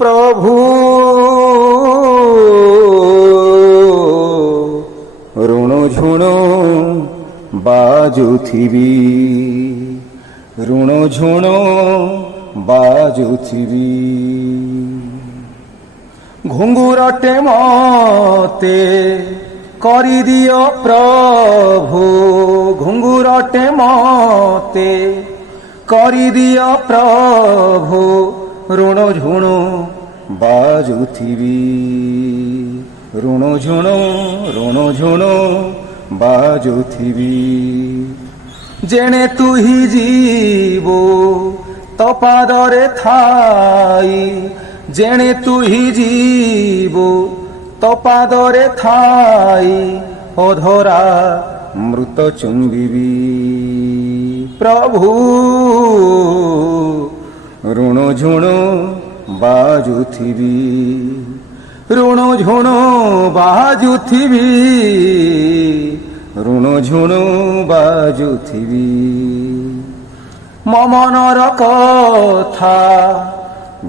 প্রভু ঋণ ঝুণ বাজুথিবি, ঋণ ঝুণ বাজুথিবি। ঘুঙ্গুরটে মতে করিদিও প্রভু, ঘুঙ্গুরটে মতে করিদিও প্রভু, ঋণ ঝুণ বাজুথিবি, ঋণ ঝুণ ঋণ ঝুণ বাজুথিবি। জেনে তুহি জীব তো পাদরে থাই, জেনে তুহি জীব তো পাদরে থাই, অধরা মৃত চুম্বিবি। প্রভু ঋণ ঝুণ বাজুথিবি, ঋণ ঝুণ বাজুথিবি, ঋণ ঝুণ বাজুথিবি। মমনর কথা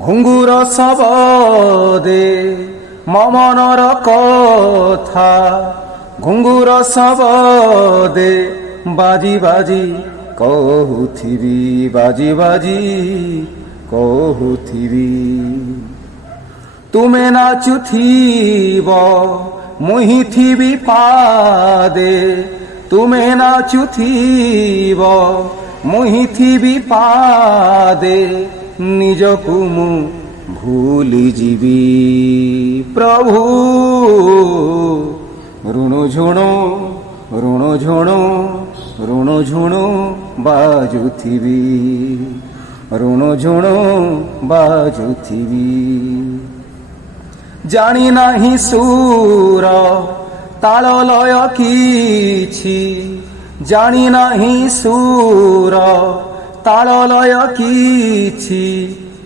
ঘুঙ্গুর শবদে, মমনর কথা ঘুঙ্গুর শবদে, বাজি বাজি কহুথিবি, বাজি বাজি কহুথিবি। তুমে নাচুথিব মুহি থিবি পাদে, তুমে নাচুথিব মুহি থিবি পাদে, নিজকু মু ভুলি ଯିବି। প্রভু ঋণ ঝুণ ঋণ ঝুণ ঋণ ঝুণ বাজୁଥିବି, ଋଣ ଝୁଣ ବାଜୁଥିବି। ଜାଣି ନାହିଁ ସୁର ତାଳ ଲୟ କିଛି, ଜାଣି ନାହିଁ ସୁର ତାଳ ଲୟ କିଛି,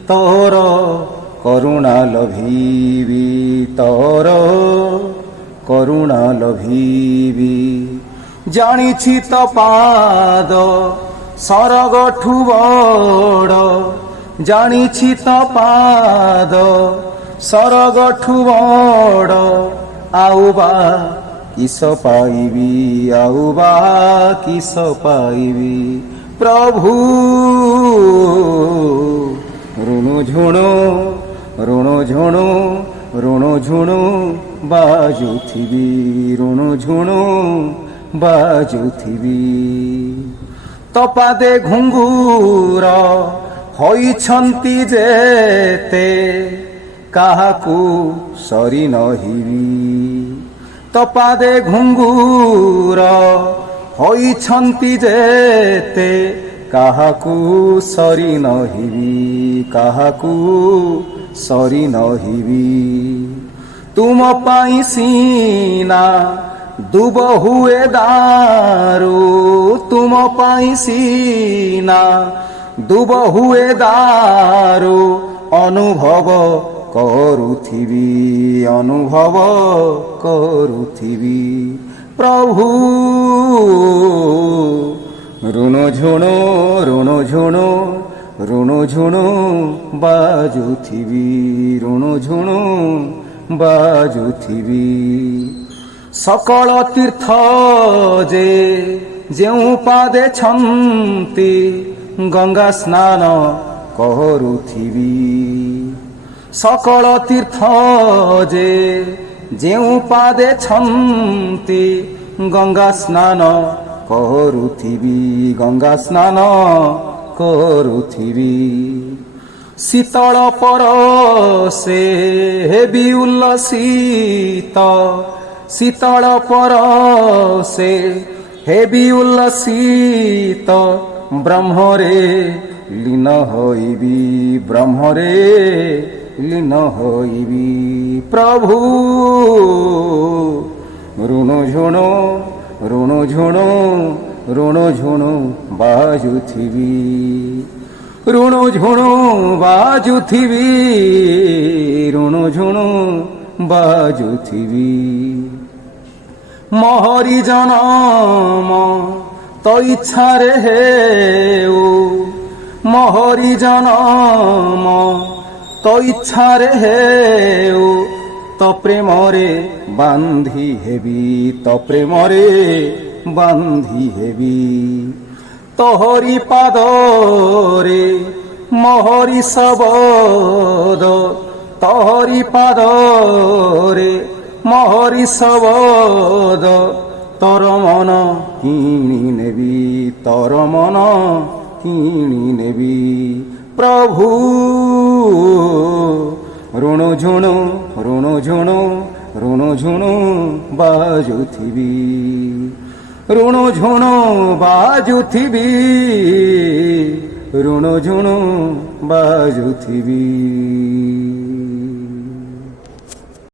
ତୋର କରୁଣା ଲଭିବି, ତୋର କରୁଣା ଲଭିବି। ଜାଣିଛି ତ ପାଦ ସରଗଠୁ ବଡ଼, ଜାଣିଛି ତ ପାଦ ସରଗଠୁ ବଡ଼, ଆଉ ବା କିସ ପାଇବି, ଆଉ ବା କିସ ପାଇବି। ପ୍ରଭୁ ଋଣ ଝୁଣ ଋଣ ଝୁଣ ଋଣ ଝୁଣ ବାଜୁଥିବି, ଋଣ ଝୁଣ ବାଜୁଥିବି। ତପାଦେ ଘୁଙ୍ଗୁର ହୋଇଛନ୍ତି ଯେତେ, କାହାକୁ ସରି ନହିବି। ତପାଦେ ଘୁଙ୍ଗୁର ହୋଇଛନ୍ତି ଯେତେ, କାହାକୁ ସରି ନହିବି, କାହାକୁ ସରି ନହିବି। ତୁମ ପାଇଁ ସିନା ଦୁବ ହୁଏ ଦାରୁ, ତୁମ ପାଇଁ ସିନା ଦୁବ ହୁଏ ଦାରୁ, ଅନୁଭବ କରୁଥିବି, ଅନୁଭବ କରୁଥିବି। ପ୍ରଭୁ ଋଣ ଝୁଣ ଋଣ ଝୁଣ ଋଣ ଝୁଣ ବାଜୁଥିବି, ଋଣ ଝୁଣ ବାଜୁଥିବି। ସକଳ ତୀର୍ଥ ଯେ ଯେଉଁ ପାଦେ ଛନ୍ତି, ଗଙ୍ଗା ସ୍ନାନ କରୁଥିବି। ସକଳ ତୀର୍ଥ ଯେ ଯେଉଁ ପାଦେ ଛନ୍ତି, ଗଙ୍ଗା ସ୍ନାନ କରୁଥିବି, ଗଙ୍ଗା ସ୍ନାନ କରୁଥିବି। ଶୀତଳ ପରଶେ ହେବି ଉଲ୍ଲସିତ, ଶୀତଳ ପରଶେ ହେବି ଉଲ୍ଲସିତ, ବ୍ରହ୍ମରେ ଲୀନ ହୋଇବି, ବ୍ରହ୍ମରେ ଲୀନ ହୋଇବି। ପ୍ରଭୁ ଋଣ ଝୁଣ ଋଣ ଝୁଣ ଋଣ ଝୁଣ ବାଜୁଥିବି, ଋଣ ଝୁଣ ବାଜୁଥିବି, ଋଣ ଝୁଣ ବାଜୁଥିବି। ମୋହରି ଜନମ ତୋ ଇଚ୍ଛାରେ ହେଉ, ମୋହରି ଜନମ তো ইচ্ছারে হেউ তো প্রেমরে বান্ধি হেবি তো প্রেমরে বান্ধি হেবি তোহরি পাদরে মোহরি শবদ তোহরি পাদরে মোহরি শবদ তর মন কিଣି নেবি তর মন কিଣି নেবি প্রভু ଋଣ ଝୁଣୁ ଋଣ ଝୁଣୁ ଋଣ ଝୁଣୁ ବାଜୁଥିବି ଋଣ ଝୁଣୁ ବାଜୁଥିବି ଋଣ ଝୁଣୁ ବାଜୁଥିବି।